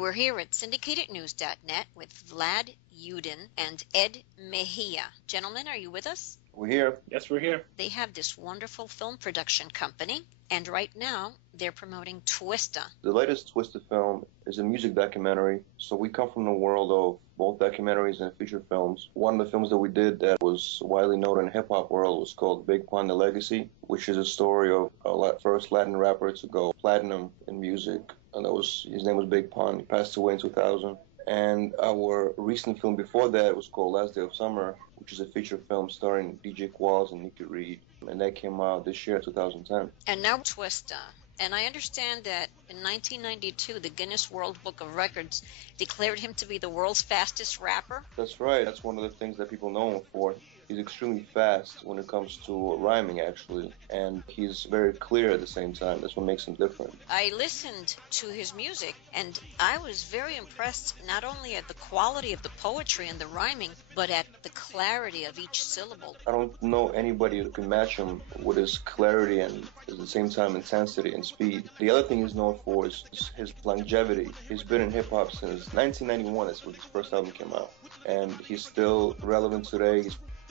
We're here at syndicatednews.net with Vlad, Yudin, and Ed Mejia. Gentlemen, are you with us? We're here. Yes, we're here. They have this wonderful film production company, and right now they're promoting Twista. The latest Twista film is a music documentary, so we come from the world of both documentaries and feature films. One of the films that we did that was widely known in the hip-hop world was called Big Pun: The Legacy, which is a story of a first Latin rapper to go platinum in music, and his name was Big Pun. He passed away in 2000. And our recent film before that was called Last Day of Summer, which is a feature film starring DJ Qualls and Nikki Reed, and that came out this year, 2010. And now Twista. And I understand that in 1992, the Guinness World Book of Records declared him to be the world's fastest rapper. That's right. That's one of the things that people know him for. He's extremely fast when it comes to rhyming, actually, and he's very clear at the same time. That's what makes him different. I listened to his music, and I was very impressed not only at the quality of the poetry and the rhyming, but at the clarity of each syllable. I don't know anybody who can match him with his clarity and at the same time intensity and speed. The other thing he's known for is his longevity. He's been in hip-hop since 1991. That's when his first album came out, and he's still relevant today.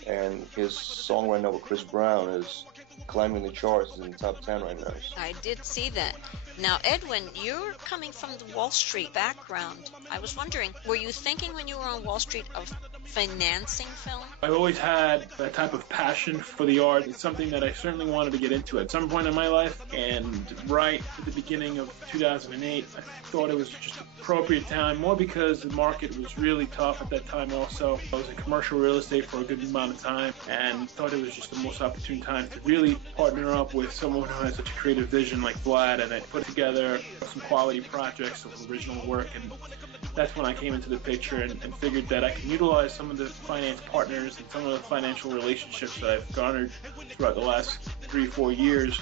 And his song right now with Chris Brown is climbing the charts. Is in the top 10 right now. I did see that. Now, Edwin, you're coming from the Wall Street background. I was wondering, were you thinking when you were on Wall Street of financing film? I've always had that type of passion for the art. It's something that I certainly wanted to get into at some point in my life, and right at the beginning of 2008, I thought it was just appropriate time, more because the market was really tough at that time also. I was in commercial real estate for a good amount of time, and thought it was just the most opportune time to really partner up with someone who has such a creative vision like Vlad, and I put together some quality projects of original work, and that's when I came into the picture and figured that I can utilize some of the finance partners and some of the financial relationships that I've garnered throughout the last 3-4 years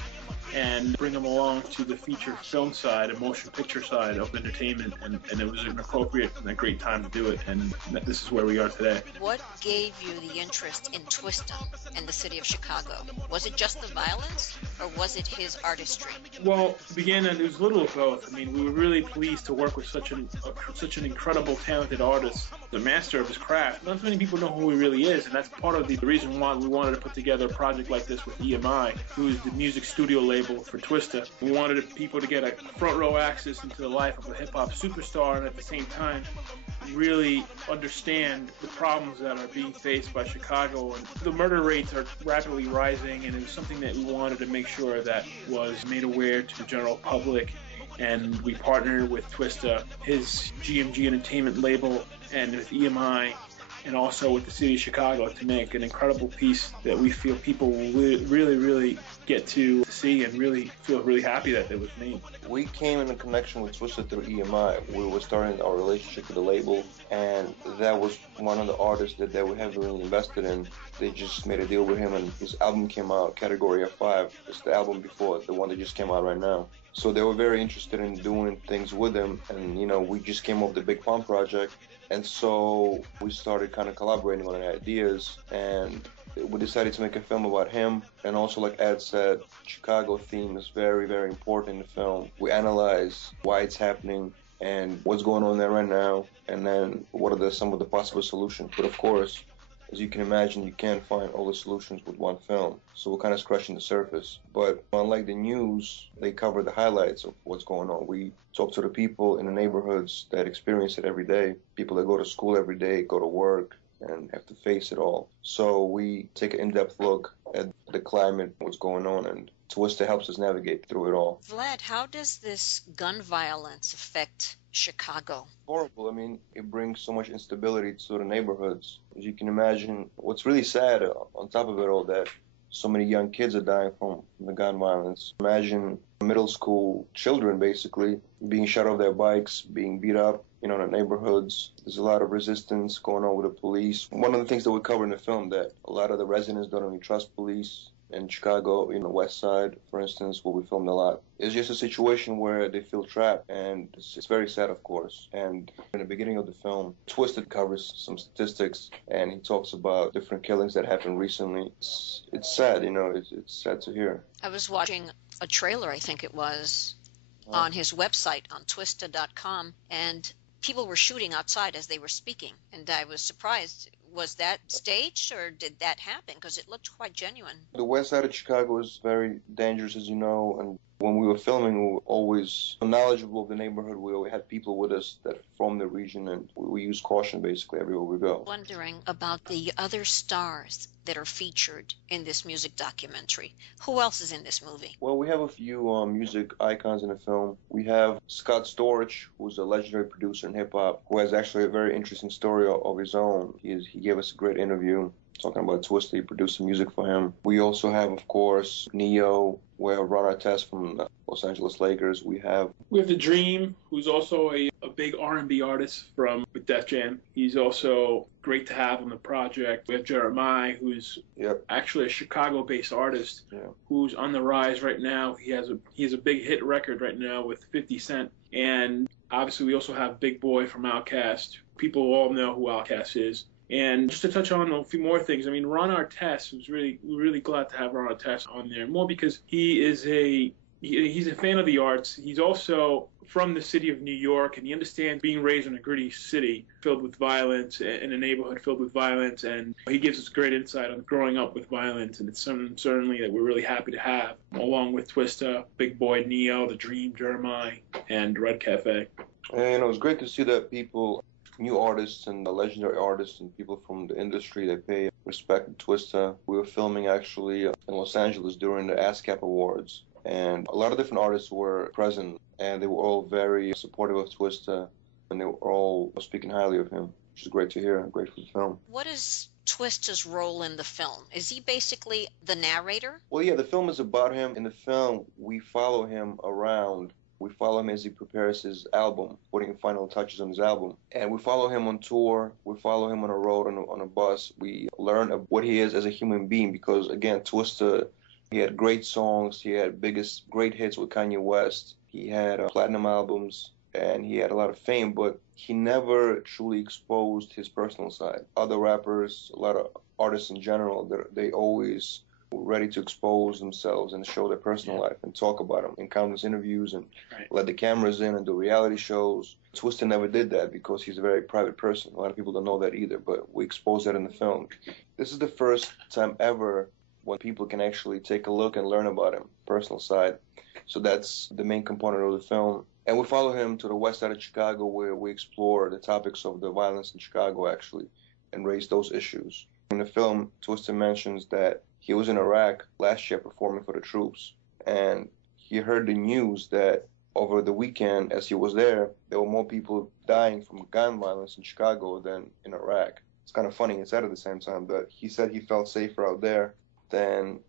and bring them along to the feature film side and motion picture side of entertainment, and it was an appropriate and a great time to do it, and this is where we are today. What gave you the interest in Twista and the city of Chicago? Was it just the violence, or was it his artistry? Well, it was a little of both. I mean, we were really pleased to work with such an incredible, talented artist, the master of his craft. Not many people know who he really is, and that's part of the reason why we wanted to put together a project like this with EMI, who is the music studio label for Twista. We wanted people to get a front row access into the life of a hip-hop superstar, and at the same time really understand the problems that are being faced by Chicago. And the murder rates are rapidly rising, and it was something that we wanted to make sure that was made aware to the general public. And we partnered with Twista, his GMG Entertainment label, and with EMI, and also with the city of Chicago, to make an incredible piece that we feel people will really get to see and really feel really happy that it was made. We came in a connection with Twista through EMI. We were starting our relationship with the label, and that was one of the artists that they were heavily invested in. They just made a deal with him, and his album came out, Category F5. It's the album before, the one that just came out right now. So they were very interested in doing things with him, and we just came up with the Big Pun project. And so we started kind of collaborating on ideas, and we decided to make a film about him. And also, like Ed said, Chicago theme is very, very important in the film. We analyze why it's happening and what's going on there right now, and then what are some of the possible solutions. But of course, as you can imagine, you can't find all the solutions with one film. So we're kind of scratching the surface. But unlike the news, they cover the highlights of what's going on. We talk to the people in the neighborhoods that experience it every day, people that go to school every day, go to work, and have to face it all. So we take an in-depth look at the climate, what's going on, and Twista helps us navigate through it all. Vlad, how does this gun violence affect Chicago? Horrible. I mean, it brings so much instability to the neighborhoods. As you can imagine, what's really sad on top of it all, that so many young kids are dying from the gun violence. Imagine middle school children basically being shot off their bikes, being beat up, in the neighborhoods. There's a lot of resistance going on with the police. One of the things that we cover in the film, that a lot of the residents don't really trust police. In Chicago, the West Side, for instance, where we filmed a lot, it's just a situation where they feel trapped, and it's very sad, of course. And in the beginning of the film, Twista covers some statistics, and he talks about different killings that happened recently. It's sad, it's sad to hear. I was watching a trailer, I think it was, on his website on twista.com, and people were shooting outside as they were speaking, and I was surprised. Was that staged or did that happen? Because it looked quite genuine. The west side of Chicago is very dangerous, as you know, and when we were filming, we were always knowledgeable of the neighborhood. We had people with us that from the region, and we use caution basically everywhere we go. Wondering about the other stars that are featured in this music documentary. Who else is in this movie? Well, we have a few music icons in the film. We have Scott Storch, who's a legendary producer in hip-hop, who has actually a very interesting story of his own. He gave us a great interview talking about Twista. He produced some music for him. We also have, of course, Neo. We have Ron Artest from the Los Angeles Lakers. We have The Dream, who's also a big R&B artist with Def Jam. He's also great to have on the project. We have Jeremiah, who's actually a Chicago-based artist who's on the rise right now. He has a big hit record right now with 50 Cent. And obviously we also have Big Boy from Outkast. People all know who Outkast is. And just to touch on a few more things, I mean, Ron Artest we're really glad to have Ron Artest on there, more because he's a fan of the arts. He's also from the city of New York, and he understands being raised in a gritty city filled with violence, in a neighborhood filled with violence, and he gives us great insight on growing up with violence, and it's something certainly that we're really happy to have, along with Twista, Big Boy, Neo, The Dream, Jeremiah, and Red Cafe. And it was great to see that people, new artists and legendary artists and people from the industry, they pay respect to Twista. We were filming actually in Los Angeles during the ASCAP Awards, and a lot of different artists were present, and they were all very supportive of Twista, and they were all speaking highly of him, which is great to hear and great for the film. What is Twista's role in the film? Is he basically the narrator? Well, yeah, the film is about him. In the film, we follow him around. We follow him as he prepares his album, putting final touches on his album. And we follow him on tour. We follow him on a road, on a bus. We learn of what he is as a human being because, again, Twista, he had great songs. He had great hits with Kanye West. He had platinum albums, and he had a lot of fame, but he never truly exposed his personal side. Other rappers, a lot of artists in general, they always ready to expose themselves and show their personal life and talk about them in countless interviews and let the cameras in and do reality shows. Twista never did that because he's a very private person. A lot of people don't know that either, but we expose that in the film. This is the first time ever when people can actually take a look and learn about him, personal side. So that's the main component of the film. And we follow him to the west side of Chicago where we explore the topics of the violence in Chicago actually and raise those issues. In the film, Twista mentions that he was in Iraq last year performing for the troops, and he heard the news that over the weekend as he was there were more people dying from gun violence in Chicago than in Iraq. It's kind of funny and sad at the same time, but he said he felt safer out there than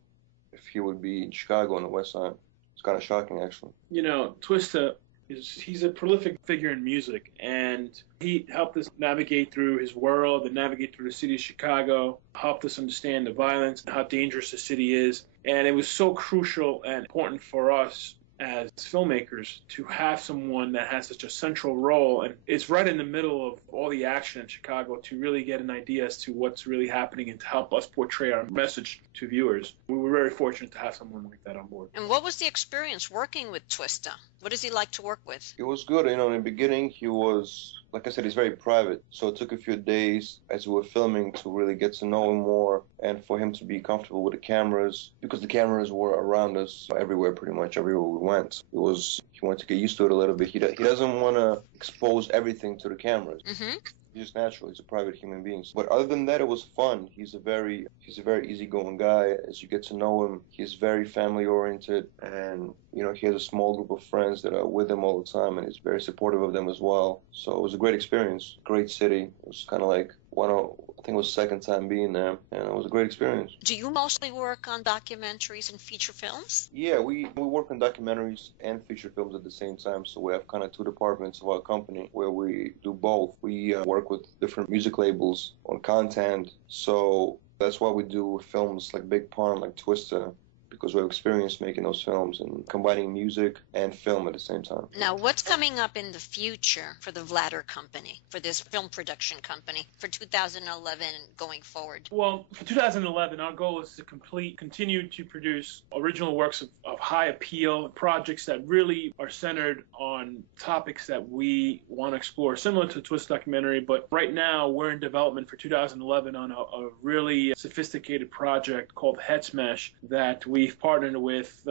if he would be in Chicago on the west side. It's kind of shocking, actually. You know, Twista, he's a prolific figure in music, and he helped us navigate through his world and navigate through the city of Chicago, helped us understand the violence and how dangerous the city is. And it was so crucial and important for us as filmmakers to have someone that has such a central role, and it's right in the middle of all the action in Chicago, to really get an idea as to what's really happening and to help us portray our message to viewers. We were very fortunate to have someone like that on board. And what was the experience working with Twista? What does he like to work with? It was good. In the beginning, he was, like I said, he's very private. So it took a few days as we were filming to really get to know him more and for him to be comfortable with the cameras, because the cameras were around us everywhere, pretty much everywhere we went. He wanted to get used to it a little bit. He doesn't want to expose everything to the cameras. Mm-hmm. He's just natural. He's a private human being. But other than that, it was fun. He's a very easygoing guy. As you get to know him, he's very family oriented, and he has a small group of friends that are with him all the time, and he's very supportive of them as well. So it was a great experience. Great city. It was kind of like I think it was second time being there, and it was a great experience. Do you mostly work on documentaries and feature films? Yeah, we work on documentaries and feature films at the same time, so we have kind of two departments of our company where we do both. We work with different music labels on content, so that's why we do films like Big Pun, like Twista, because we have experience making those films and combining music and film at the same time. Now, what's coming up in the future for the Vladder Company, for this film production company, for 2011 and going forward? Well, for 2011, our goal is to continue to produce original works of high appeal, projects that really are centered on topics that we want to explore, similar to the Twista documentary. But right now, we're in development for 2011 on a really sophisticated project called Head Smash that we've partnered with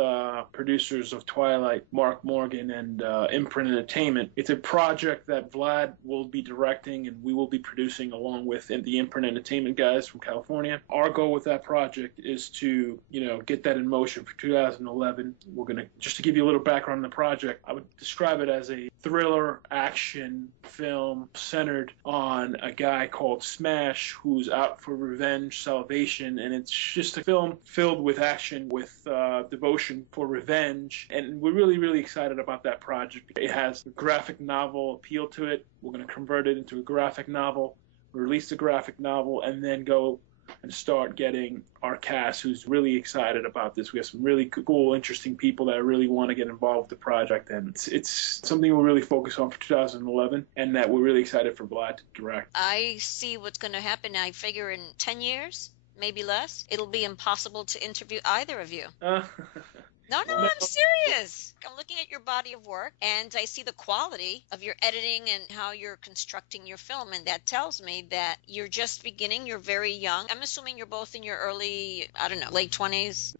producers of Twilight, Mark Morgan, and Imprint Entertainment. It's a project that Vlad will be directing and we will be producing along with the Imprint Entertainment guys from California. Our goal with that project is to, get that in motion for 2011. We're going to, just to give you a little background on the project, I would describe it as a thriller action film centered on a guy called Smash who's out for revenge, salvation, and it's just a film filled with action, with devotion for revenge, and we're really, really excited about that project. It has a graphic novel appeal to it. We're going to convert it into a graphic novel, release the graphic novel, and then go and start getting our cast who's really excited about this. We have some really cool, interesting people that really want to get involved with the project, and it's something we're really focused on for 2011 and that we're really excited for Vlad to direct. I see what's going to happen. I figure in 10 years, maybe less, it'll be impossible to interview either of you. No, I'm serious. I'm looking at your body of work, and I see the quality of your editing and how you're constructing your film, and that tells me that you're just beginning. You're very young. I'm assuming you're both in your early, late 20s.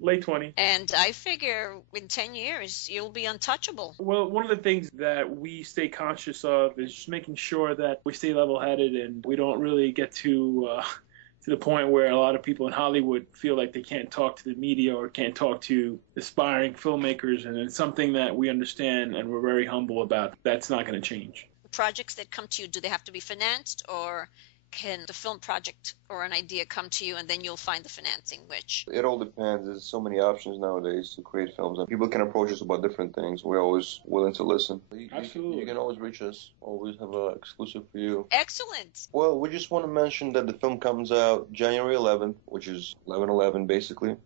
Late 20s. And I figure in 10 years, you'll be untouchable. Well, one of the things that we stay conscious of is just making sure that we stay level-headed and we don't really get to the point where a lot of people in Hollywood feel like they can't talk to the media or can't talk to aspiring filmmakers, and it's something that we understand and we're very humble about. That's not going to change. Projects that come to you, do they have to be financed, or can the film project or an idea come to you and then you'll find the financing? Which? It all depends. There's so many options nowadays to create films, and people can approach us about different things. We're always willing to listen. Absolutely. You can always reach us. Always have an exclusive for you. Excellent. Well, we just want to mention that the film comes out January 11th, which is 11/11 basically.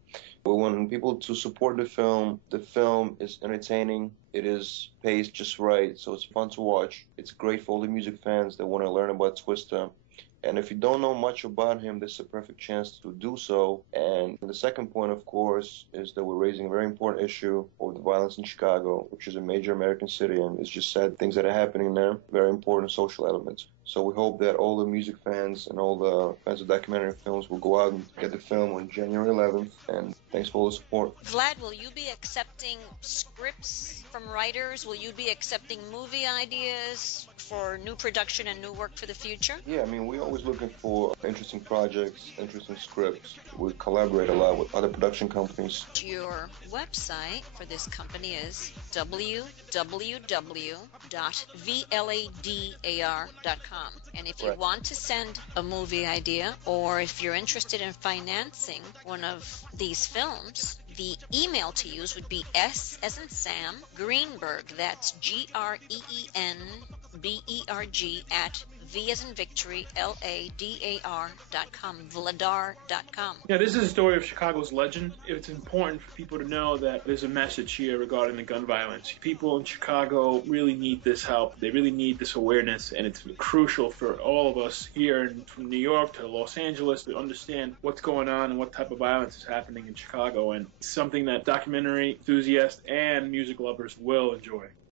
We want people to support the film. The film is entertaining. It is paced just right, so it's fun to watch. It's great for all the music fans that want to learn about Twista. And if you don't know much about him, this is a perfect chance to do so. And the second point, of course, is that we're raising a very important issue of the violence in Chicago, which is a major American city, and it's just sad things that are happening there, very important social elements. So we hope that all the music fans and all the fans of documentary films will go out and get the film on January 11th. And thanks for all the support. Vlad, will you be accepting scripts from writers? Will you be accepting movie ideas for new production and new work for the future? Yeah, we're always looking for interesting projects, interesting scripts. We collaborate a lot with other production companies. Your website for this company is www.vladar.com. And if you want to send a movie idea, or if you're interested in financing one of these films, the email to use would be S as in Sam Greenberg. That's GREENBERG at V as in Victory, LADAR.com, Vladar.com. Yeah, this is a story of Chicago's legend. It's important for people to know that there's a message here regarding the gun violence. People in Chicago really need this help. They really need this awareness, and it's crucial for all of us here from New York to Los Angeles to understand what's going on and what type of violence is happening in Chicago. And it's something that documentary enthusiasts and music lovers will enjoy.